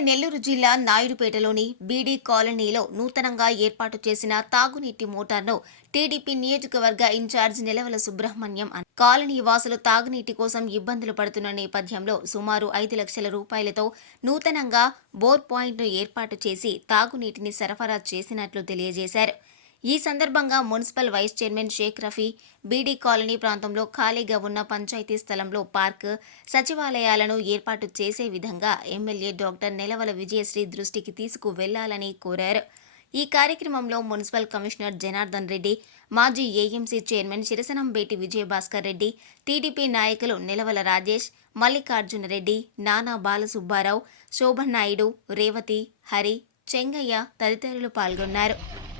నెల్లూరు జిల్లా నాయుడుపేటలోని బీడీ కాలనీలో నూతనంగా ఏర్పాటు చేసిన తాగునీటి మోటార్ను టీడీపీ నియోజకవర్గ ఇన్ఛార్జ్ నిలవల సుబ్రహ్మణ్యం కాలనీ వాసులు తాగునీటి కోసం ఇబ్బందులు పడుతున్న నేపథ్యంలో సుమారు ఐదు లక్షల రూపాయలతో నూతనంగా బోర్ పాయింట్ను ఏర్పాటు చేసి తాగునీటిని సరఫరా చేసినట్లు తెలియజేశారు. ఈ సందర్భంగా municipal vice chairman Sheikh Rafi Beedi colony ప్రాంతంలో ఖాళీగా ఉన్న పంచాయతీ స్థలంలో పార్క్ సచివాలయాలను ఏర్పాటు చేసే విధంగా ఎమ్మెల్యే డాక్టర్ నెలవల విజయశ్రీ దృష్టికి తీసుకువెళ్ళాలని కోరారు. ఈ కార్యక్రమంలో మున్సిపల్ కమిషనర్ జనార్దన్ రెడ్డి మాజీ AMC chairman Sirasanambeti Vijayabhaskar Reddy TDP నాయకులు నిలవల రాజేష్ మల్లికార్జున రెడ్డి నానా బాలసుబ్బారావు శోభన్ నాయుడు రేవతి హరి చెంగయ్య తదితరులు పాల్గొన్నారు.